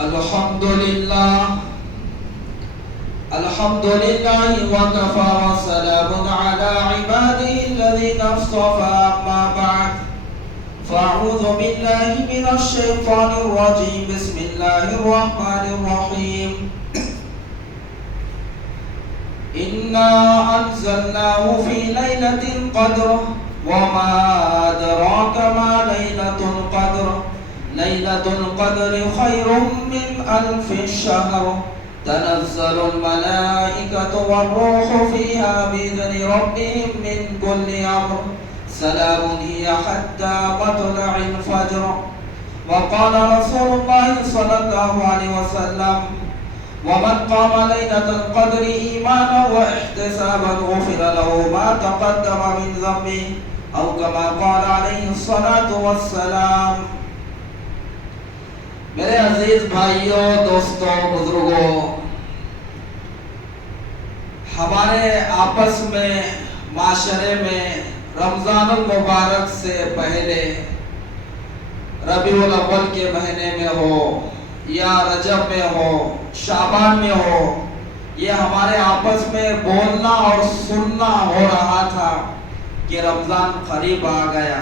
الحمد لله وكفى وسلام على عباده الذين اصطفى. أما بعد فأعوذ بالله من الشيطان الرجيم. بسم الله الرحمن الرحيم. إنا أنزلناه في ليلة القدر وما أدراك ما ليلة القدر. ليلة القدر خير من ألف الشهر. تنزل الملائكة والروح فيها بإذن ربهم من كل أمر. سلام هي حتى مطلع الفجر. وقال رسول الله صلى الله عليه وسلم: ومن قام ليلة القدر إيمانا واحتسابا غفر له ما تقدم من ذنبه، أو كما قال عليه الصلاة والسلام. میرے عزیز بھائیوں، دوستوں، بزرگوں، ہمارے آپس میں معاشرے میں رمضان المبارک سے پہلے ربیع الاول کے مہینے میں ہو یا رجب میں ہو، شعبان میں ہو، یہ ہمارے آپس میں بولنا اور سننا ہو رہا تھا کہ رمضان قریب آ گیا،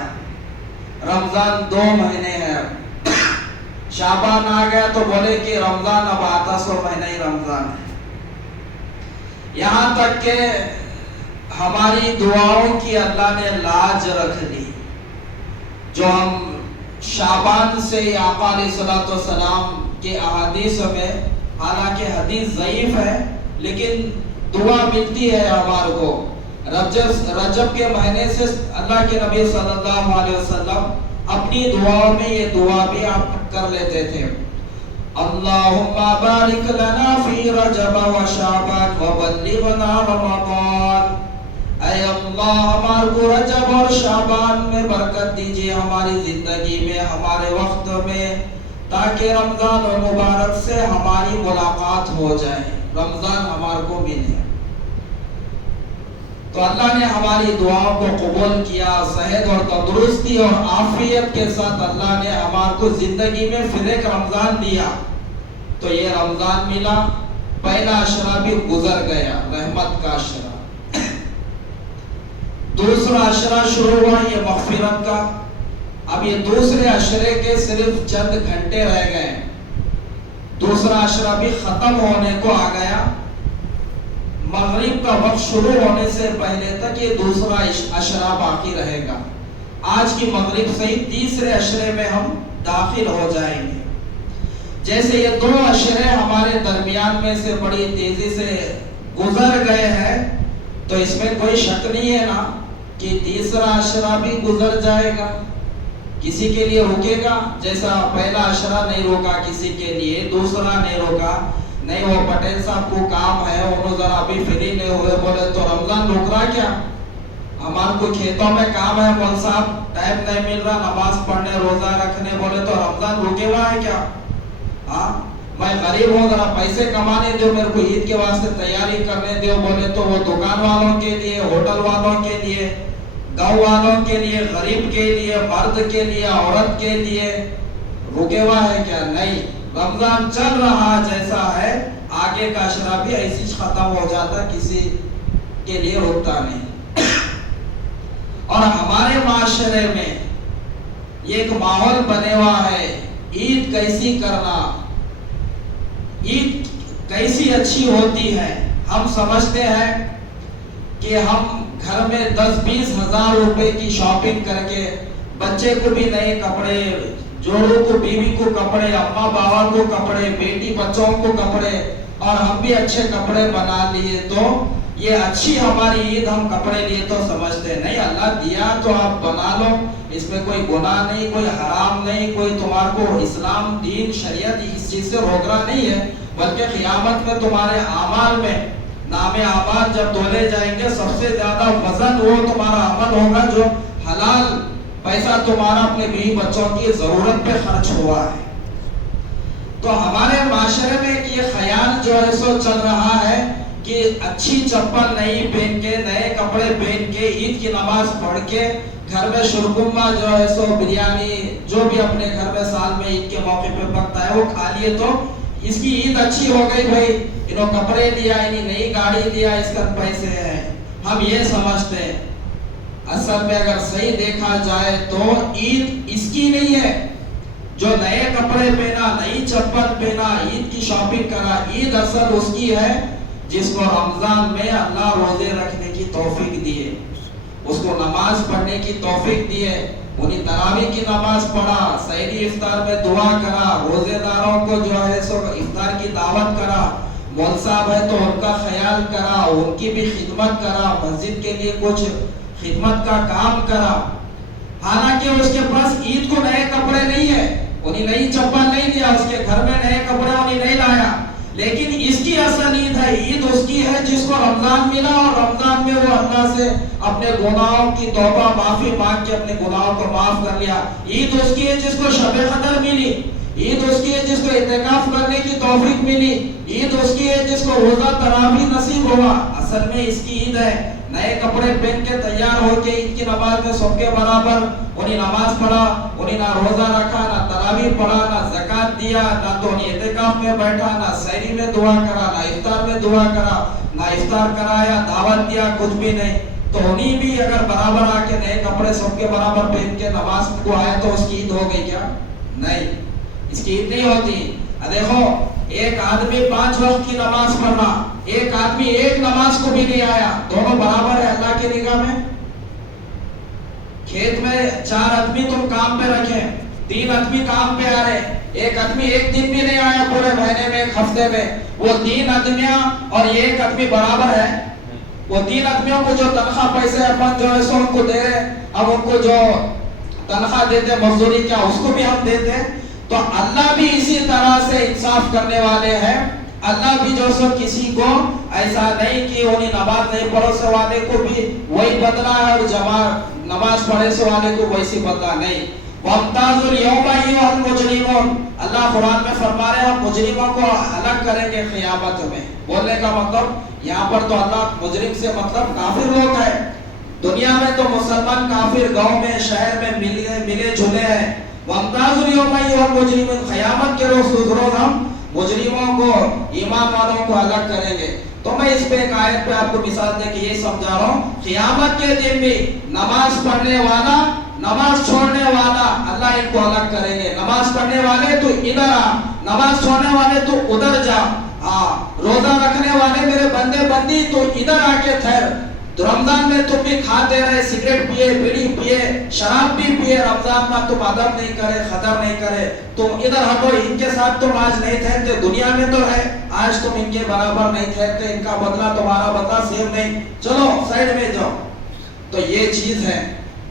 رمضان 2 مہینے ہے، شعبان آ گیا تو بولے کہ رمضان اب آتا سو مہینہ ہی رمضان ہے. یہاں تک کہ ہماری دعاؤں کی اللہ نے لاج رکھ لی. جو ہم شعبان سے آقا علیہ الصلوۃ والسلام کے احادیث میں، حالانکہ حدیث ضعیف ہے لیکن دعا ملتی ہے ہمارے کو. رجب کے مہینے سے اللہ کے نبی صلی اللہ علیہ وسلم اپنی دعاؤں میں یہ دعا بھی آپ کر لیتے تھے: اللہم بارک لنا فی رجب و شعبان و بلغنا رمضان. اے اللہ، ہمارے کو رجب اور شعبان میں برکت دیجئے ہماری زندگی میں، ہمارے وقت میں، تاکہ رمضان المبارک سے ہماری ملاقات ہو جائے، رمضان ہمارے کو ملے. تو اللہ نے ہماری دعاؤں کو قبول کیا. صحت اور تندرستی اور عافیت کے ساتھ اللہ نے ہمارے کو زندگی میں پھر ایک رمضان دیا. تو یہ رمضان ملا، پہلا عشرہ بھی گزر گیا، رحمت کا عشرہ. دوسرا عشرہ شروع ہوا یہ مغفرت کا. اب یہ دوسرے عشرے کے صرف چند گھنٹے رہ گئے، دوسرا عشرہ بھی ختم ہونے کو آ گیا. مغرب کا وقت شروع ہونے سے پہلے تک یہ دوسرا عشرہ باقی رہے گا. آج کی مغرب سے ہی تیسرے عشرے میں ہم داخل ہو جائیں گے. جیسے یہ 2 عشرے ہمارے درمیان میں سے بڑی تیزی سے گزر گئے ہیں، تو اس میں کوئی شک نہیں ہے نا کہ تیسرا عشرہ بھی گزر جائے گا. کسی کے لیے رکے گا؟ جیسا پہلا عشرہ نہیں روکا کسی کے لیے، دوسرا نہیں روکا. نہیں، وہ پٹیل صاحب کو کام ہے، انہوں ذرا ابھی فری نہیں ہوئے، بولے تو رمضان رک رہا کیا؟ ہمارے کو کھیتوں میں کام ہے مول صاحب، ٹائم نہیں مل رہا نماز پڑھنے، روزہ رکھنے، بولے تو رمضان رکے ہوا ہے کیا؟ ہاں، میں غریب ہوں، ذرا پیسے کمانے دو، میرے کو عید کے واسطے تیاری کرنے دو، بولے تو وہ دکان والوں کے لیے، ہوٹل والوں کے لیے، گاؤں والوں کے لیے، غریب کے لیے، مرد کے لیے، عورت کے لیے رکے ہوا ہے کیا؟ نہیں، رمضان چل رہا جیسا ہے، آگے کا عشرہ بھی ایسی ختم ہو جاتا، کسی کے لیے رکتا نہیں. اور ہمارے معاشرے میں یہ ایک ماحول بنے ہوا ہے، عید کیسی کرنا، عید کیسی اچھی ہوتی ہے. ہم سمجھتے ہیں کہ ہم گھر میں 10-20 ہزار روپے کی شاپنگ کر کے بچے کو بھی نئے کپڑے، جوڑوں کو، بیوی کو کپڑے، اماں بابا کو کپڑے، بیٹی بچوں کو کپڑے، اور ہم بھی اچھے کپڑے بنا لیے تو یہ اچھی ہماری عید، ہم کپڑے لیے تو سمجھتے نہیں. اللہ دیا تو آپ بنا لو، اس میں کوئی گناہ نہیں، کوئی حرام نہیں، کوئی تمہارے کو اسلام دین شریعت اس چیز سے روک رہا نہیں ہے. بلکہ قیامت میں تمہارے اعمال میں نام اعمال جب تولے جائیں گے، سب سے زیادہ وزن وہ تمہارا عمل ہوگا جو حلال پیسہ تمہارا اپنے بیوی بچوں کی ضرورت پہ خرچ ہوا ہے. تو ہمارے معاشرے میں یہ خیال جو ہے سو چل رہا ہے کہ اچھی چپل نہیں پہن کے، نئے کپڑے پہن کے، عید کی نماز پڑھ کے گھر میں شرکمہ جو ہے سو بریانی جو بھی اپنے گھر میں سال میں عید کے موقع پہ پکتا ہے وہ کھا لیے تو اس کی عید اچھی ہو گئی بھائی، انہوں کپڑے دیا، انہیں نئی گاڑی دیا، اس کا پیسے ہیں، ہم یہ سمجھتے ہیں۔ اصل میں اگر صحیح دیکھا جائے تو عید اس کی نہیں ہے، جو نئے کپڑے پہنا، نئی چپل پہنا، عید کی شاپنگ کرا، عید اصل اس کی ہے جس کو رمضان میں اللہ روزے رکھنے کی توفیق دیے، اس کو نماز پڑھنے کی توفیق دیے، انہیں تراویح کی نماز پڑھا، سحری افطار میں دعا کرا، روزے داروں کو جو ہے سو افطار کی دعوت کرا، مول صاحب ہے تو ان کا خیال کرا، ان کی بھی خدمت کرا، مسجد کے لیے کچھ خدمت کا کام کرا۔ حالانکہ اس کے پاس عید کو نئے کپڑے نہیں ہے، انہیں نئی چپل نہیں دیا، اس کے گھر میں نئے کپڑے انہیں نہیں لایا، لیکن اس کی اصل عید ہے، عید اس کی ہے جس کو رمضان ملا اور رمضان میں وہ اللہ سے اپنے گناہوں کی توبہ معافی مانگ کے اپنے گناہوں کو معاف کر لیا۔ عید اس کی ہے جس کو شب قدر ملی، عید اس کی ہے جس کو اعتکاف کرنے کی توفیق ملی، عید اس کی ہے جس کو روزہ تراویح نصیب ہوا۔ اصل میں اس کی عید ہے، نئے کپڑے پہن کے تیار ہو کے عید کی نماز میں سب کے برابر انہیں نماز پڑھا، انہیں نہ روزہ رکھا، نہ تراویح پڑھا، نہ زکات دیا، نہ تو انہیں اعتکاف میں بیٹھا، نہ سحری میں دعا کرا، نہ افطار میں دعا کرا، نہ افطار کرایا، دعوت دیا، کچھ بھی نہیں، تو انہیں بھی اگر برابر آ کے نئے کپڑے سب کے برابر پہن کے نماز کو آیا تو اس کی عید ہو گئی کیا؟ نہیں، اس کی عید نہیں ہوتی۔ دیکھو ایک آدمی 5 وقت کی نماز پڑھنا، ایک آدمی ایک نماز کو بھی نہیں آیا، دونوں برابر ہے اللہ کی نگاہ میں؟ کھیت میں 4 آدمی تم کام پہ رکھیں، 3 آدمی کام پہ آ رہے، ایک آدمی ایک دن بھی نہیں آیا پورے مہینے میں، ایک ہفتے میں، وہ 3 آدمیاں اور ایک آدمی برابر ہے؟ وہ 3 آدمیوں کو جو تنخواہ پیسے اپن جو ہے سو ان کو دے رہے، اب ان کو جو تنخواہ دیتے مزدوری کیا اس کو بھی ہم دیتے؟ تو اللہ بھی اسی طرح سے انصاف کرنے والے ہیں، اللہ بھی جو سو کسی کو ایسا نہیں کہ انہیں نماز نہیں پڑھو سے والے کو بھی وہی بدلہ ہے اور جماعت نماز پڑھے سے والے کو ویسی بدلہ نہیں۔ وَامْتَازُوا الْيَوْمَ أَيُّهَا الْمُجْرِمُونَ، اللہ قرآن میں فرما رہے ہیں ہم مجرموں کو الگ کریں گے قیامت میں۔ بولنے کا مطلب یہاں پر تو اللہ مجرم سے مطلب کافر لوگ ہیں، دنیا میں تو مسلمان کافر گاؤں میں شہر میں ملے جلے ہیں۔ وَامْتَازُوا الْيَوْمَ أَيُّهَا الْمُجْرِمُونَ، قیامت کے روز ہم مجرموں کو ایمان والوں کو الگ کریں گے۔ تو میں اس پہ ایک آیت پہ آپ کو مثال دے کے یہ سمجھا رہا ہوں، قیامت کے دن بھی نماز پڑھنے والا، نماز چھوڑنے والا، اللہ ان کو الگ کریں گے۔ نماز پڑھنے والے تو ادھر آ، نماز چھوڑنے والے تو ادھر جا، روزہ رکھنے والے میرے بندے بندی تو ادھر آ کے ٹھہر۔ تو رمضان میں تم بھی کھاتے رہے، سگریٹ پیے، بیڑی پیے، شراب بھی پیے، رمضان میں تم ادب نہیں کرے، قدر نہیں کرے، تم ادھر ہٹو، ان کے ساتھ تم آج نہیں ٹھہرتے، دنیا میں تو ہے، آج تم ان کے برابر نہیں ٹھہرتے، ان کا بدلہ تمہارا بدلہ سیم نہیں، چلو سائڈ میں جاؤ۔ تو یہ چیز ہے۔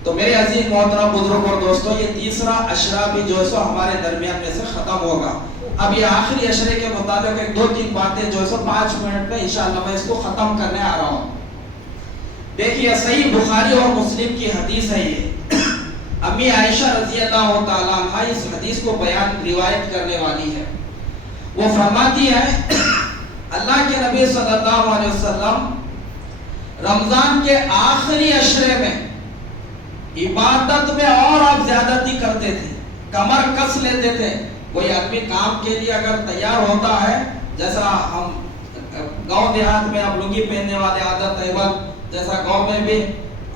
تو میرے عزیز محترم بزرگ اور دوستوں، یہ تیسرا عشرہ بھی جو ہے سو ہمارے درمیان میں سے ختم ہوگا۔ اب یہ آخری عشرے کے مطابق ایک 2-3 باتیں جو ہے سو 5 منٹ میں انشاءاللہ میں اس کو ختم کرنے آ رہا ہوں۔ دیکھیے صحیح بخاری اور مسلم کی حدیث ہے یہ، امی عائشہ رضی اللہ تعالیٰ عنہ اس حدیث کو بیان روایت کرنے والی ہے۔ وہ فرماتی ہے اللہ کے نبی صلی اللہ علیہ وسلم رمضان کے آخری عشرے میں عبادت میں اور آپ زیادتی کرتے تھے، کمر کس لیتے تھے۔ کوئی آدمی کام کے لیے اگر تیار ہوتا ہے، جیسا ہم گاؤں دیہات میں اب لنگی پہننے والے عادت ہے، جیسا گاؤں میں بھی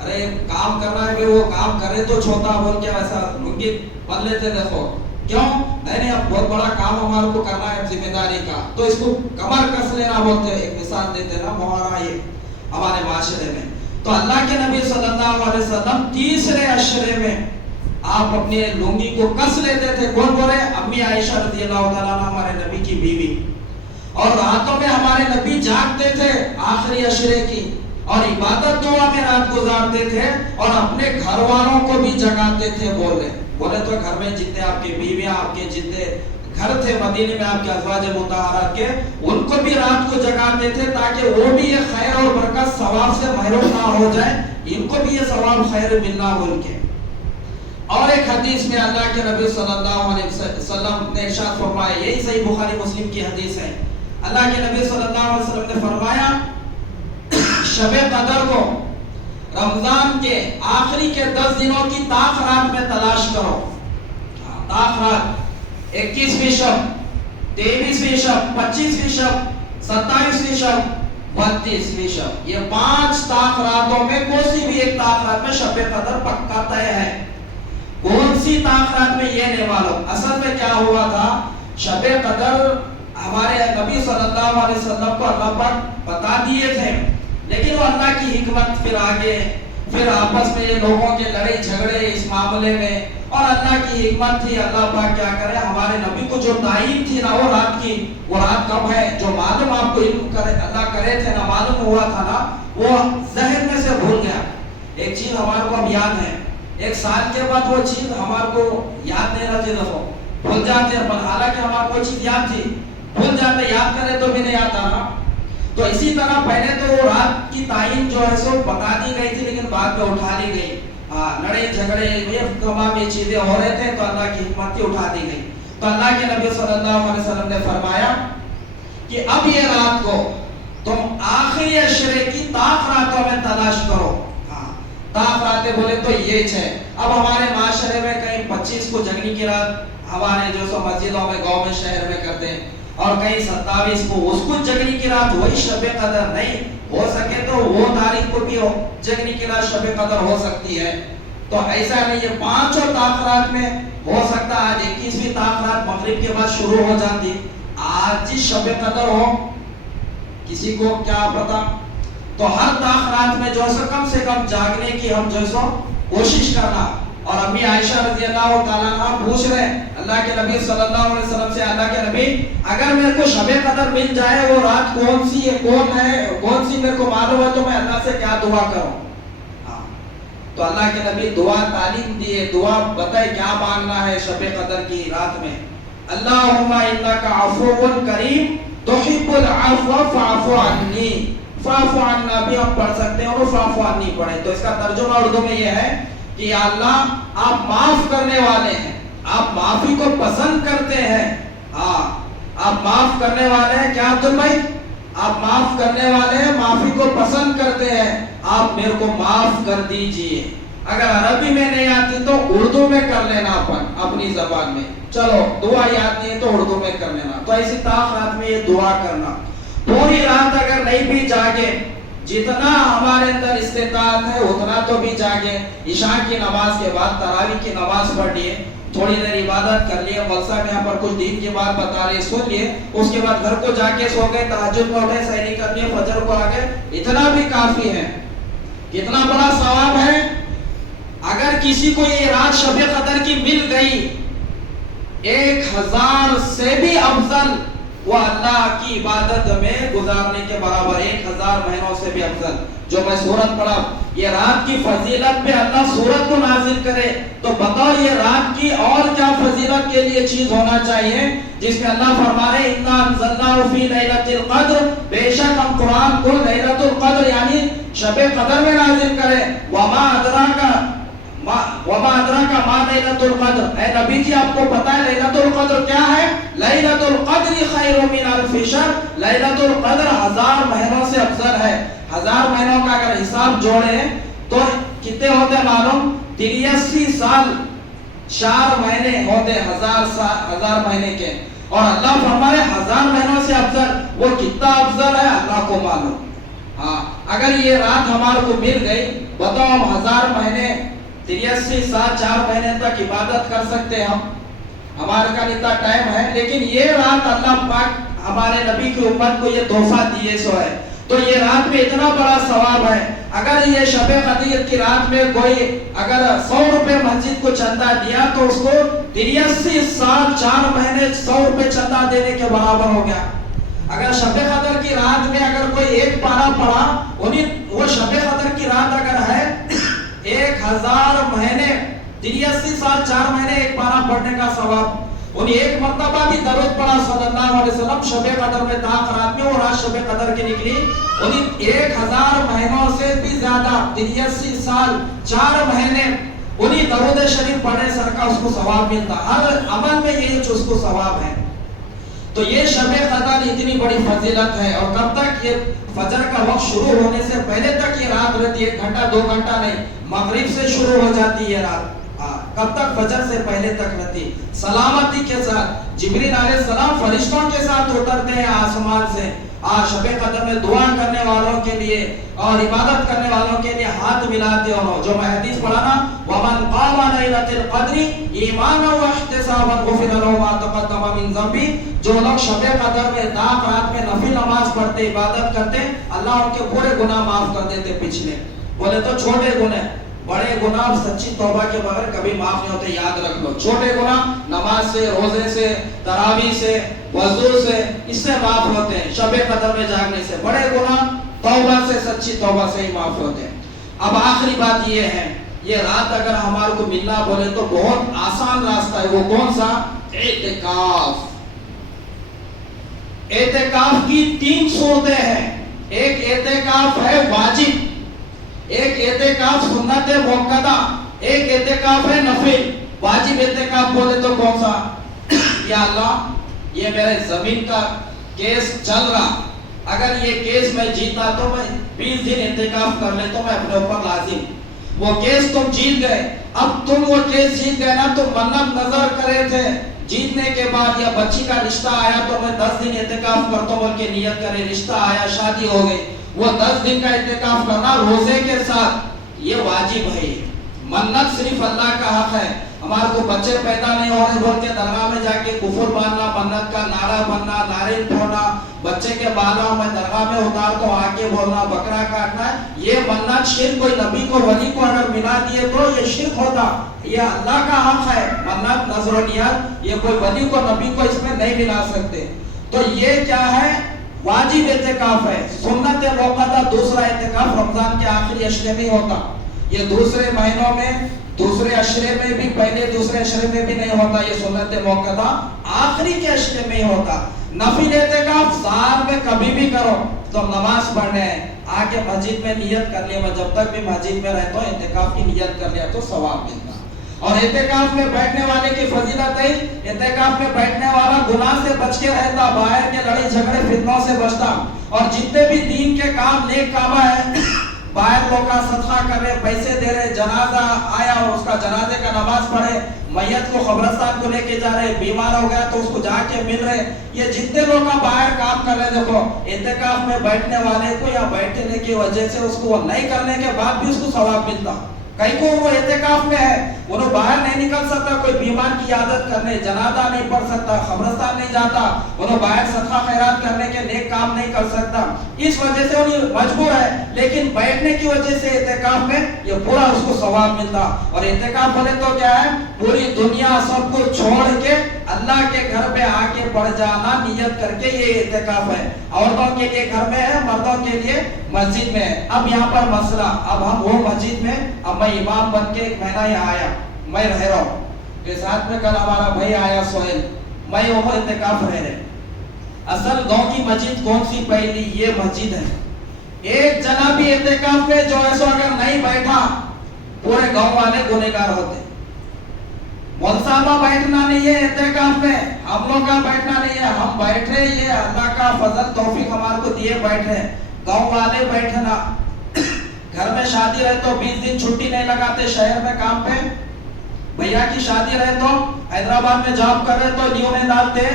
ارے کام کرنا ہے وہ کام کرے تو چھوٹا بول کے ویسا لنگی پہن لیتے، دیکھو کیوں نہیں اب بہت بڑا کام ہمارے کو کرنا ہے ذمہ داری کا، تو اس کو کمر کس لینا بولتے ہیں، ایک مثال دیتے نا محرہ یہ ہمارے معاشرے میں۔ تو اللہ کے نبی صلی اللہ علیہ وسلم تیسرے عشرے میں آپ اپنے لنگی کو کس لیتے تھے۔ کون بولے؟ امی عائشہ رضی اللہ تعالیٰ عنہ ہمارے نبی کی بیوی، اور راتوں میں ہمارے نبی جاگتے تھے آخری عشرے کی اور عبادت دعا میں رات گزارتے تھے اور اپنے گھر والوں کو بھی جگاتے تھے۔ بولے تو گھر میں جتنے آپ کی بیویاں، آپ کے جتنے گھر تھے مدینے میں آپ کے ازواج مطہرات کے، ان کو بھی رات کو جگاتے تھے تاکہ وہ بھی یہ خیر اور برکت ثواب سے محروم نہ ہو جائے، ان کو بھی یہ ثواب خیر ملنا ہو ان کے۔ اور ایک حدیث میں اللہ کے نبی صلی اللہ علیہ وسلم نے ارشاد فرمایا، یہی صحیح بخاری مسلم کی حدیث ہے، اللہ کے نبی صلی اللہ علیہ وسلم نے فرمایا شب قدر کو رمضان کے آخری کے 10 دنوں کی تاخرات میں تلاش کرو. تاخرات 21ویں شب، 23ویں شب، 25ویں شب، 27ویں شب، 32ویں شب. یہ 5 تاخراتوں میں کوئی سی بھی ایک تاخرات میں شب قدر پکا طے ہے. کون سی تاخرات میں یہ نہیں معلوم. اصل میں کیا ہوا تھا، شب قدر ہمارے نبی صلی اللہ علیہ وسلم کو اللہ پاک بتا دیے تھے، لیکن وہ اللہ کی حکمت پھر آگے پھر آپس میں یہ لوگوں کے لڑائی جھگڑے اس معاملے میں، اور اللہ کی حکمت تھی اللہ پاک کیا کرے، ہمارے نبی کو جو تعین تھی نا وہ رات کی، وہ رات کب ہے جو معلوم آپ کو علم کرے اللہ کرے تھے نا، معلوم ہوا تھا نا، وہ ذہن میں سے بھول گیا. ایک چیز ہمارے کو اب یاد ہے، 1 سال کے بعد وہ چیز ہمارے کو یاد نہیں رہتی، دیکھو بھول جاتے ہیں، حالانکہ ہمارے کو چیز یاد تھی بھول جاتے، یاد کرے تو بھی نہیں آتا نا. تو اسی طرح پہلے تو وہ رات کی تعین جو ہے سو بتا دی گئی تھی، لیکن بعد میں اٹھا لی گئی. لڑائی جھگڑے یہ تمام یہ چیزیں ہو رہے تھے تو اللہ کی حکمت کی اٹھا دی گئی. تو اللہ کے نبی صلی اللہ علیہ وسلم نے فرمایا کہ اب یہ رات کو تم آخری عشرے کی تاخراتوں میں تلاش کرو. تاخراتیں بولے تو یہ ہے. اب ہمارے معاشرے میں کہیں 25 کو جگنی کی رات ہمارے جو سو مسجدوں میں گاؤں میں شہر میں کرتے ہیں، اور کہیں 27 کو اس کو جگنی کی رات وہی شب قدر نہیں ہو سکے تو وہ تاریخ کو بھی جگنی کی رات شب قدر ہو سکتی ہے. تو ایسا نہیں، یہ 5 تاخرات میں ہو سکتا. آج 21ویں تاخرات مغرب کے بعد شروع ہو جاتی، آج شب قدر ہو کسی کو کیا پتا. تو ہر تاخرات میں جو ہے کم سے کم جاگنے کی ہم جو ہے کوشش کرنا. اور امی عائشہ رضی اللہ تعالیٰ عنہ پوچھ رہے ہیں اللہ کے نبی صلی اللہ علیہ وسلم سے، اللہ کے نبی اگر میرے کو شب قدر مل جائے وہ رات کون سی ہے، کون سی میرے کو معلوم ہے تو میں اللہ سے کیا دعا کروں. تو اللہ کے نبی دعا تعلیم دیے، دعا بتائے کیا مانگنا ہے شب قدر کی رات میں. اللہم انک عفو کریم تحب العفو فاعف عنی. فاعف عنا بھی ہم پڑھ سکتے ہیں اور فاعف عنی پڑھیں. تو اس کا ترجمہ اردو میں یہ ہے کہ یا اللہ آپ معاف کرنے والے ہیں، آپ معافی کو پسند کرتے ہیں. آپ معاف کرنے والے ہیں. کیا عبدل بھائی، آپ معاف کرنے والے ہیں، معافی کو پسند کرتے ہیں. آپ میرے کو معاف کر دیجئے. اگر عربی میں نہیں آتی تو اردو میں کر لینا اپنی زبان میں. چلو دعا یاد نہیں تو اردو میں کر لینا. تو ایسی تاخرات میں یہ دعا کرنا. پوری رات اگر نہیں بھی جاگے، جتنا ہمارے اندر استطاعت ہے اتنا تو بھی جاگے. عشاء کی نماز کے بعد تراویح کی نماز پڑھ لیے، تھوڑی دیر عبادت کر لیے، ملسہ میں یہاں پر کچھ دین کی بات بتا رہے سن لیے، اس کے بعد گھر کو جا کے سو گئے، تہجد میں اٹھے، سحری کر لیے، فجر کو آ گئے، اتنا بھی کافی ہے. کتنا بڑا ثواب ہے. اگر کسی کو یہ رات شب قدر کی مل گئی، 1000 سے بھی افضل وہ اللہ کی عبادت میں گزارنے کے برابر، 1000 مہینوں سے بھی افضل. جو میں سورت پڑھا، یہ رات کی فضیلت پہ اللہ سورت کو نازل کرے تو بتاؤ یہ رات کی اور کیا فضیلت کے لیے چیز ہونا چاہیے، جس میں اللہ فرما رہے اِنَّا أَنزَلْنَاهُ فِي لَيْلَةِ الْقَدْرِ، بے شک ہم قرآن کو لیلۃ القدر یعنی شب قدر میں نازل کرے. وَمَا أَدْرَاكَ مَا لَيْلَةُ الْقَدْرِ، اے نبی جی آپ کو پتا ہے لیلۃ القدر کیا ہے؟ لیلۃ القدر خیر من الف شہر، لیلۃ القدر 1000 مہینوں سے افضل ہے. 1000 مہینوں کا اگر حساب جوڑیں تو کتنے ہوتے معلوم؟ 83 سال 4 مہینے ہوتے 1000 مہینے کے. اور اللہ فرمائے 1000 مہینوں سے افضل، وہ کتنا افضل ہے اللہ کو معلوم. اگر یہ رات ہمارے کو مل گئی، بتاؤ ہم 1000 مہینے 83 سال 4 مہینے تک عبادت کر سکتے ہیں. ہمارے کا اتنا ٹائم ہے، لیکن یہ رات اللہ پاک ہمارے نبی کی امت کو یہ تحفہ دیے سو ہے. تو یہ رات میں اتنا بڑا ثواب ہے. اگر یہ شب قدر کی رات میں کوئی اگر 100 روپے مسجد کو چندہ دیا تو اس کو 83 سال 4 مہینے 100 روپے چندہ دینے کے برابر ہو گیا. اگر شب قدر کی رات میں اگر کوئی ایک پارہ پڑھا، وہ شب قدر کی رات اگر ہے 1000 مہینے 83 سال 4 مہینے ایک پارہ پڑھنے کا ثواب. انہیں ایک مرتبہ بھی درود پڑھا صلی اللہ علیہ وسلم شب قدر میں تاخرات میں، اور رات شب قدر کی نکلی، انہیں 1000 مہینوں سے بھی زیادہ 83 سال 4 مہینے انہیں درود شریف پڑھنے سر کا اس کو ثواب ملتا. ہر عمل میں یہ اس کو ثواب ہے. تو یہ شب قدر اتنی بڑی فضیلت ہے، اور کب تک؟ یہ فجر کا وقت شروع ہونے سے پہلے تک یہ رات رہتی ہے، 1 گھنٹہ 2 گھنٹہ نہیں، مغرب سے شروع ہو جاتی ہے رات، کب تک؟ فجر سے پہلے تک رہتی، سلامتی کے ساتھ۔ جبریل علیہ السلام فرشتوں کے ساتھ اترتے ہیں آسمان سے، شب قدر میں دعا کرنے والوں کے لیے اور عبادت کرنے والوں کے لیے ہاتھ ملاتے ہو، جو میں حدیث پڑھا نا، وَمَنْ قَامَ لَيْلَةَ الْقَدْرِ إِيمَانًا وَاحْتِسَابًا غُفِرَ لَهُ مَا تَقَدَّمَ مِنْ ذَنبِهِ۔ جو لوگ شب قدر میں داغ رات میں نفل نماز پڑھتے، عبادت کرتے، اللہ ان کے پورے گناہ معاف کر دیتے پچھلے، بولے تو چھوٹے گناہ، بڑے گناہ سچی توبہ کے بغیر کبھی معاف نہیں ہوتے، یاد رکھ لو۔ چھوٹے گناہ نماز سے، روزے سے، تراویح سے، وضو سے، اس سے معاف ہوتے ہیں، شب قدر میں جاگنے سے۔ بڑے گناہ توبہ سے، سچی توبہ سے ہی معاف ہوتے ہیں۔ اب آخری بات یہ ہے، یہ رات اگر ہمارے کو ملنا بولے تو بہت آسان راستہ ہے، وہ کون سا؟ اعتکاف۔ اعتکاف کی 3 صورتیں ہیں، ایک اعتکاف ہے واجب، ایک اعتکاف سنت موقدہ، ایک اعتکاف ہے نفل۔ واجب اعتکاف بولے تو کون سا؟ یا اللہ یہ میرے زمین کا کیس چل رہا، اگر یہ کیس میں جیتا تو میں 20 دن اعتکاف کر لیتا ہوں، میں اپنے اوپر لازم۔ وہ کیس تم جیت گئے، اب تم وہ کیس جیت گئے نا، تم منت نظر کرے تھے، جیتنے کے بعد یا بچی کا رشتہ آیا تو میں 10 دن اعتکاف کرتا ہوں بول کے نیت کرے، رشتہ آیا، شادی ہو گئی، وہ 10 دن کا اعتکاف کرنا روزے کے ساتھ، یہ واجب ہے۔ منت صرف اللہ کا حق ہے۔ ہمارے کو بچے پیدا نہیں ہو رہے بول کے درگاہ میں جا کے کفر باندھنا، منت کا نعرہ بننا، نعرے پھوڑنا، بچے کے بالوں میں درگاہ میں اتار تو آ کے بولنا، بکرا کاٹنا، یہ منت شرک، کوئی نبی کو ولی کو اگر ملا دیے تو یہ شرک ہوتا۔ یہ اللہ کا حق ہے، منت نظر و نیت، یہ کوئی ولی کو نبی کو اس میں نہیں ملا سکتے۔ تو یہ کیا ہے؟ واجب اعتکاف ہے۔ سنت موقدہ دوسرا اعتکاف رمضان کے آخری عشرے میں ہوتا، یہ دوسرے مہینوں میں، دوسرے عشرے میں بھی، پہلے دوسرے عشرے میں بھی نہیں ہوتا، یہ سنت موقدہ آخری کے عشرے میں ہی ہوتا۔ نفل اعتکاف سال میں کبھی بھی کرو، تو نماز پڑھنے ہیں، آ کے مسجد میں نیت کر لیا، میں جب تک بھی مسجد میں رہتا ہوں اعتکاف کی نیت کر لیا تو ثواب ملتا۔ اور اعتکاف میں بیٹھنے والے کی فضیلت ہے، اعتکاف میں بیٹھنے والا گناہ سے بچ کے رہتا، باہر کے لڑائی جھگڑے فتنوں سے بچتا، اور جتنے بھی دین کے کام، نیک کام ہے، باہر لوگ کا صدقہ کر رہے، پیسے دے رہے، جنازہ آیا اور اس کا جنازے کا نماز پڑھے، میت کو قبرستان کو لے کے جا رہے، بیمار ہو گیا تو اس کو جا کے مل رہے، یہ جتنے لوگ کا باہر کام کر رہے، دیکھو اعتکاف میں بیٹھنے والے کو یا بیٹھنے کی وجہ سے اس کو وہ نہیں کرنے کے بعد بھی اس کو ثواب ملتا۔ کئی کو وہ اعتکاف میں ہے، وہ باہر نہیں نکل سکتا، کوئی بیمار کی عادت کرنے، جنازہ نہیں پڑھ سکتا، قبرستان نہیں جاتا، وہ باہر صدقہ خیرات کرنے کے نیک کام نہیں کر سکتا، اس وجہ سے وہ مجبور ہے، لیکن بیٹھنے کی وجہ سے اعتکاف میں یہ پورا اس کو ثواب ملتا۔ اور اعتکاف بولے تو کیا ہے؟ پوری دنیا سب کو چھوڑ کے اللہ کے گھر پہ آ کے پڑھ جانا، نیت کر کے، یہ اعتکاف ہے۔ عورتوں کے لیے گھر میں ہے، مردوں کے لیے مسجد میں ہے۔ اب یہاں پر مسئلہ، اب ہم وہ مسجد میں، اب میں امام بن کے 1 مہینہ یہاں آیا، میں رہ رہا ہوں، کے ساتھ میں کل ہمارا بھائی آیا سہیل، میں وہ اعتکاف رہ رہے۔ اصل گاؤں کی مسجد کون سی؟ پہلی یہ مسجد ہے۔ ایک جنا بھی اعتکاف میں جو ایسا اگر نہیں بیٹھا، پورے گاؤں والے گنہگار ہوتے۔ مولسامہ بیٹھنا نہیں ہے اعتکاف میں، ہم لوگ کا بیٹھنا نہیں ہے، ہم بیٹھ رہے، یہ اللہ کا فضل توفیق ہمارے کو دیے بیٹھ رہے۔ گاؤں والے بیٹھنا، گھر میں شادی رہے تو 20 دن چھٹی نہیں لگاتے، شہر میں کام پہ، بھیا کی شادی رہے تو حیدرآباد میں جاب کر رہے تو لیو نہیں ڈالتے،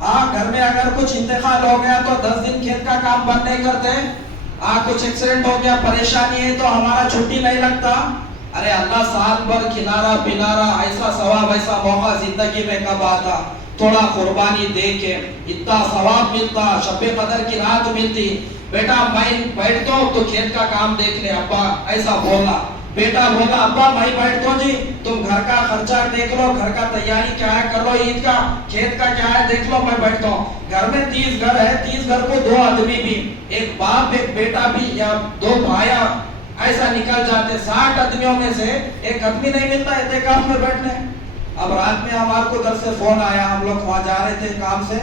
گھر میں اگر کچھ انتقال ہو گیا تو 10 دن کھیت کا کام بند نہیں کرتے، کچھ ایکسیڈنٹ ہو گیا، پریشانی ہے تو ہمارا چھٹی نہیں لگتا۔ ارے اللہ سال بھر کھلا رہا پلا رہا، ایسا ثواب ایسا موقع زندگی میں کب آتا؟ تھوڑا قربانی دے کے اتنا ثواب ملتا، شب قدر کی رات ملتی۔ بیٹا میں بیٹھتا ہوں تو کھیت کا کام دیکھ لے ابا، ایسا بولا، بیٹا بولا ابا میں بیٹھتا ہوں جی، تم گھر کا خرچہ دیکھ لو، گھر کا تیاری کیا ہے کر لو، عید کا کھیت کا کیا ہے دیکھ لو، میں بیٹھتا ہوں۔ گھر میں 30 گھر ہے، 30 گھر کو 2 آدمی بھی، ایک باپ ایک بیٹا بھی یا 2 بھایا ایسا نکل جاتے، 60 آدمیوں میں سے ایک آدمی نہیں ملتا اعتکاف میں بیٹھنے۔ اب رات میں ہمارے کو ادھر سے فون آیا، ہم لوگ وہاں جا رہے تھے کام سے،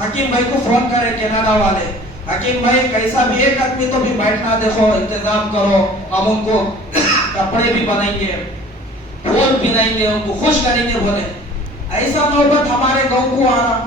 حکیم بھائی کو فون کرے کینیڈا والے، حکیم بھائی کیسا بھی ایک آدمی تو بھی بیٹھنا دیکھو، انتظام کرو، ہم ان کو کپڑے بھی بنائیں گے، پھول بنائیں گے، ان کو خوش کریں گے، بولے ایسا نوبت ہمارے گاؤں کو آ رہا۔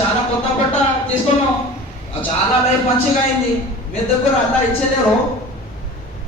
చాలా కొత్త బట్ట తీసుకున్నాం, చాలా లైఫ్ మంచిగా అయింది, మీ దగ్గర అల్లాహ్ ఇచ్చలేరు।